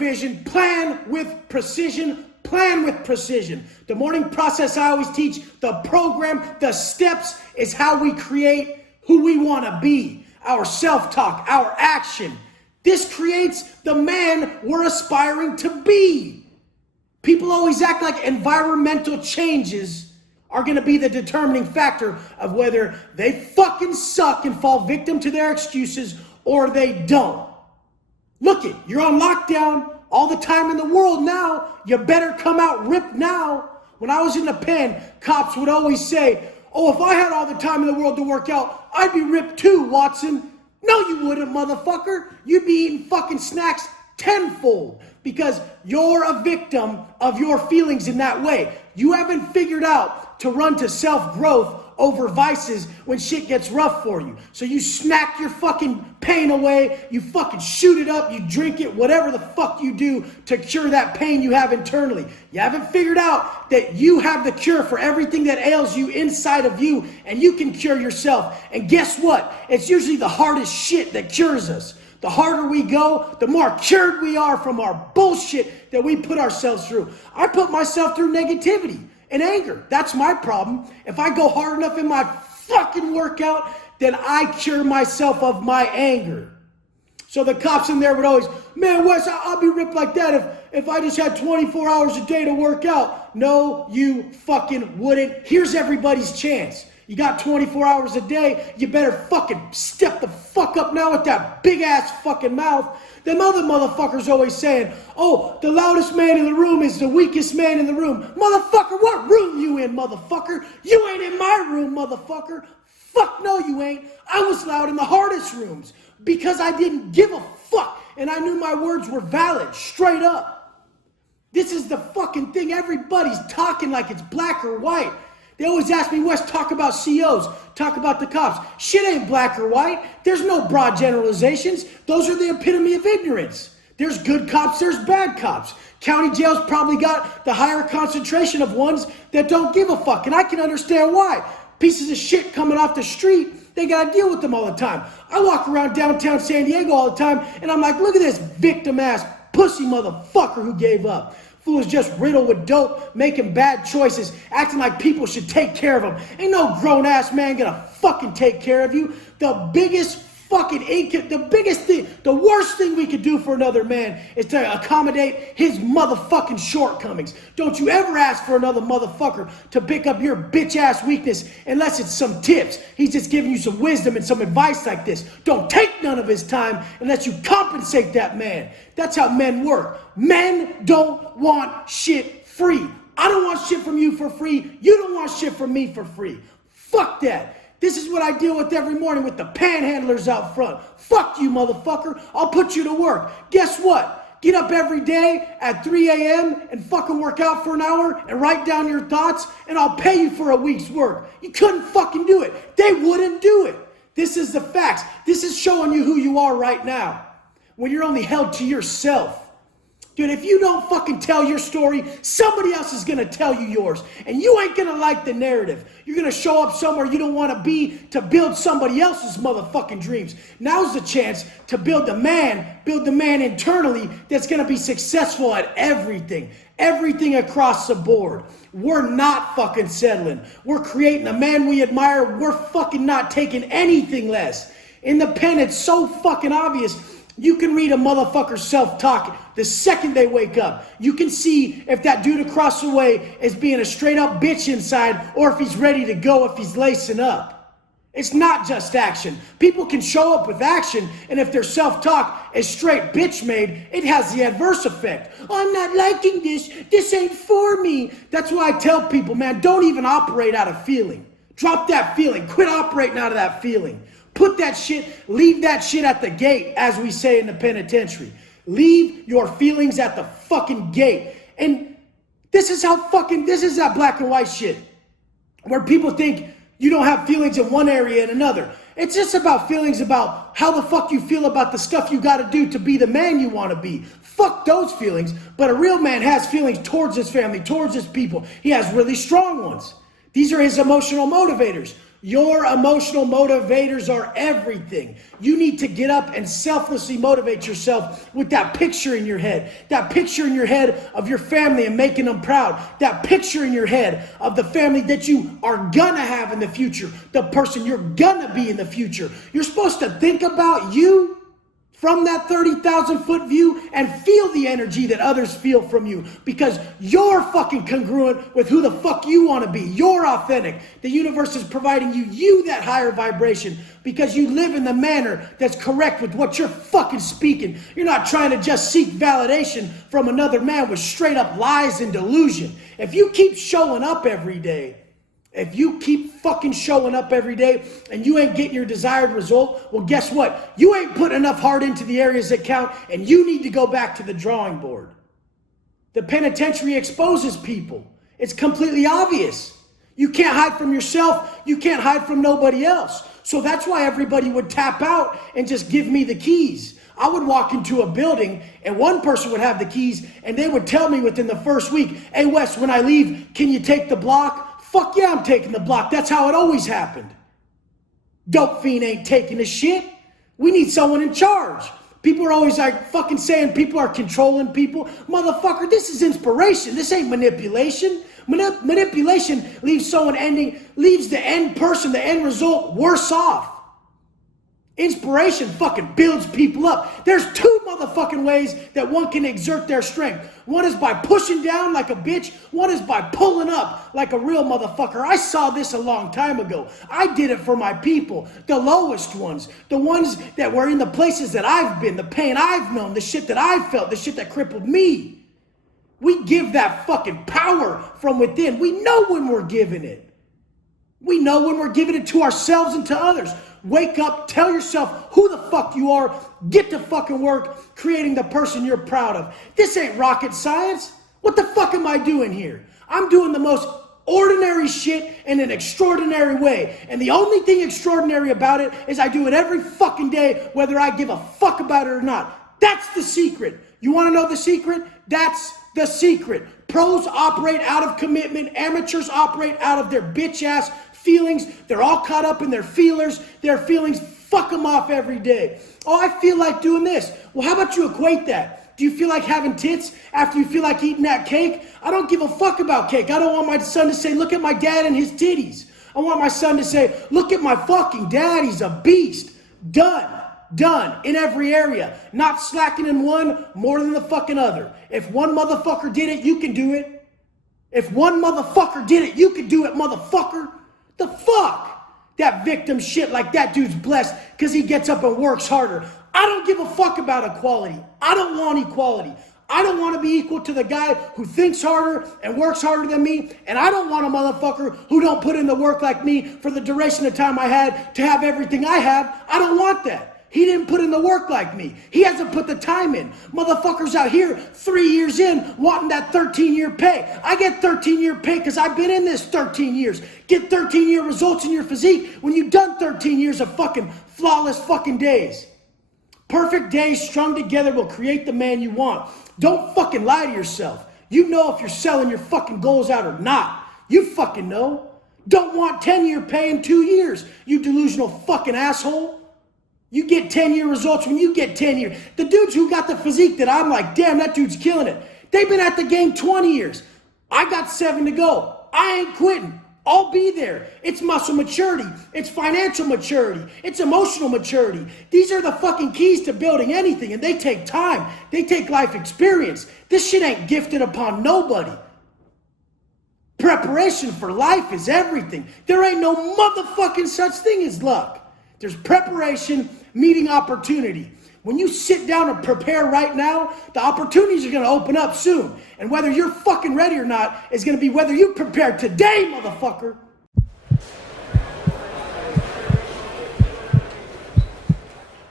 vision, plan with precision, plan with precision. The morning process I always teach, the program, the steps is how we create who we want to be. Our self-talk, our action. This creates the man we're aspiring to be. People always act like environmental changes are going to be the determining factor of whether they fucking suck and fall victim to their excuses or they don't. Look it, you're on lockdown all the time in the world now. You better come out ripped now. When I was in the pen, cops would always say, oh, if I had all the time in the world to work out, I'd be ripped too, Watson. No, you wouldn't, motherfucker. You'd be eating fucking snacks tenfold because you're a victim of your feelings in that way. You haven't figured out to run to self-growth over vices when shit gets rough for you. So you snack your fucking pain away, you fucking shoot it up, you drink it, whatever the fuck you do to cure that pain you have internally. You haven't figured out that you have the cure for everything that ails you inside of you, and you can cure yourself. And guess what? It's usually the hardest shit that cures us. The harder we go, the more cured we are from our bullshit that we put ourselves through. I put myself through negativity and anger. That's my problem. If I go hard enough in my fucking workout, then I cure myself of my anger. So the cops in there would always, man, Wes, I'll be ripped like that if I just had 24 hours a day to work out. No, you fucking wouldn't. Here's everybody's chance. You got 24 hours a day. You better fucking step the fuck up now with that big ass fucking mouth. Them other motherfuckers always saying, oh, the loudest man in the room is the weakest man in the room. Motherfucker, what room you in, motherfucker? You ain't in my room, motherfucker. Fuck no, you ain't. I was loud in the hardest rooms because I didn't give a fuck and I knew my words were valid, straight up. This is the fucking thing. Everybody's talking like it's black or white. They always ask me, Wes, talk about COs, talk about the cops. Shit ain't black or white. There's no broad generalizations. Those are the epitome of ignorance. There's good cops, there's bad cops. County jails probably got the higher concentration of ones that don't give a fuck, and I can understand why. Pieces of shit coming off the street, they gotta deal with them all the time. I walk around downtown San Diego all the time, and I'm like, look at this victim-ass pussy motherfucker who gave up. Fool is just riddled with dope, making bad choices, acting like people should take care of him. Ain't no grown-ass man gonna fucking take care of you. The biggest fucking the worst thing we could do for another man is to accommodate his motherfucking shortcomings. Don't you ever ask for another motherfucker to pick up your bitch-ass weakness unless it's some tips. He's just giving you some wisdom and some advice like this. Don't take none of his time unless you compensate that man. That's how men work. Men don't want shit free. I don't want shit from you for free. You don't want shit from me for free. Fuck that. This is what I deal with every morning with the panhandlers out front. Fuck you, motherfucker. I'll put you to work. Guess what? Get up every day at 3 a.m. and fucking work out for an hour and write down your thoughts, and I'll pay you for a week's work. You couldn't fucking do it. They wouldn't do it. This is the facts. This is showing you who you are right now when you're only held to yourself. Dude, if you don't fucking tell your story, somebody else is going to tell you yours. And you ain't going to like the narrative. You're going to show up somewhere you don't want to be to build somebody else's motherfucking dreams. Now's the chance to build the man internally that's going to be successful at everything across the board. We're not fucking settling. We're creating the man we admire. We're fucking not taking anything less. In the pen, it's so fucking obvious. You can read a motherfucker's self-talk the second they wake up. You can see if that dude across the way is being a straight up bitch inside or if he's ready to go, if he's lacing up. It's not just action. People can show up with action, and if their self-talk is straight bitch made, it has the adverse effect. I'm not liking this. This ain't for me. That's why I tell people, man, don't even operate out of feeling. Drop that feeling. Quit operating out of that feeling. Put that shit, leave that shit at the gate, as we say in the penitentiary. Leave your feelings at the fucking gate. And this is that black and white shit. Where people think you don't have feelings in one area and another. It's just about feelings about how the fuck you feel about the stuff you gotta do to be the man you wanna be. Fuck those feelings. But a real man has feelings towards his family, towards his people. He has really strong ones. These are his emotional motivators. Your emotional motivators are everything. You need to get up and selflessly motivate yourself with that picture in your head. That picture in your head of your family and making them proud. That picture in your head of the family that you are gonna have in the future. The person you're gonna be in the future. You're supposed to think about you from that 30,000 foot view and feel the energy that others feel from you, because you're fucking congruent with who the fuck you want to be. You're authentic. The universe is providing you that higher vibration because you live in the manner that's correct with what you're fucking speaking. You're not trying to just seek validation from another man with straight up lies and delusion. If you keep showing up every day, if you keep fucking showing up every day and you ain't getting your desired result, well, guess what? You ain't putting enough heart into the areas that count, and you need to go back to the drawing board. The penitentiary exposes people. It's completely obvious. You can't hide from yourself. You can't hide from nobody else. So that's why everybody would tap out and just give me the keys. I would walk into a building and one person would have the keys and they would tell me within the first week, hey Wes, when I leave, can you take the block? Fuck yeah, I'm taking the block. That's how it always happened. Dope fiend ain't taking the shit. We need someone in charge. People are always like fucking saying people are controlling people. Motherfucker, this is inspiration. This ain't manipulation. Manipulation leaves the end person, the end result worse off. Inspiration fucking builds people up. There's two motherfucking ways that one can exert their strength. One is by pushing down like a bitch. One is by pulling up like a real motherfucker. I saw this a long time ago. I did it for my people. The lowest ones. The ones that were in the places that I've been. The pain I've known. The shit that I've felt. The shit that crippled me. We give that fucking power from within. We know when we're giving it. We know when we're giving it to ourselves and to others. Wake up, tell yourself who the fuck you are, get to fucking work, creating the person you're proud of. This ain't rocket science. What the fuck am I doing here? I'm doing the most ordinary shit in an extraordinary way. And the only thing extraordinary about it is I do it every fucking day, whether I give a fuck about it or not. That's the secret. You want to know the secret? That's the secret. Pros operate out of commitment. Amateurs operate out of their bitch ass feelings. They're all caught up in their feelers. Their feelings fuck them off every day. Oh, I feel like doing this. Well, how about you equate that? Do you feel like having tits after you feel like eating that cake? I don't give a fuck about cake. I don't want my son to say, look at my dad and his titties. I want my son to say, look at my fucking dad. He's a beast. Done. In every area. Not slacking in one more than the fucking other. If one motherfucker did it, you can do it. If one motherfucker did it, you can do it, motherfucker. The fuck? That victim shit like that dude's blessed because he gets up and works harder. I don't give a fuck about equality. I don't want equality. I don't want to be equal to the guy who thinks harder and works harder than me. And I don't want a motherfucker who don't put in the work like me for the duration of time I had to have everything I have. I don't want that. He didn't put in the work like me. He hasn't put the time in. Motherfuckers out here 3 years in wanting that 13-year pay. I get 13-year pay because I've been in this 13 years. Get 13-year results in your physique when you've done 13 years of fucking flawless fucking days. Perfect days strung together will create the man you want. Don't fucking lie to yourself. You know if you're selling your fucking goals out or not. You fucking know. Don't want 10-year pay in 2 years, you delusional fucking asshole. You get 10-year results when you get 10 years. The dudes who got the physique that I'm like, damn, that dude's killing it. They've been at the game 20 years. I got 7 to go. I ain't quitting. I'll be there. It's muscle maturity. It's financial maturity. It's emotional maturity. These are the fucking keys to building anything, and they take time. They take life experience. This shit ain't gifted upon nobody. Preparation for life is everything. There ain't no motherfucking such thing as luck. There's preparation meeting opportunity. When you sit down and prepare right now, the opportunities are going to open up soon. And whether you're fucking ready or not is going to be whether you prepare today, motherfucker.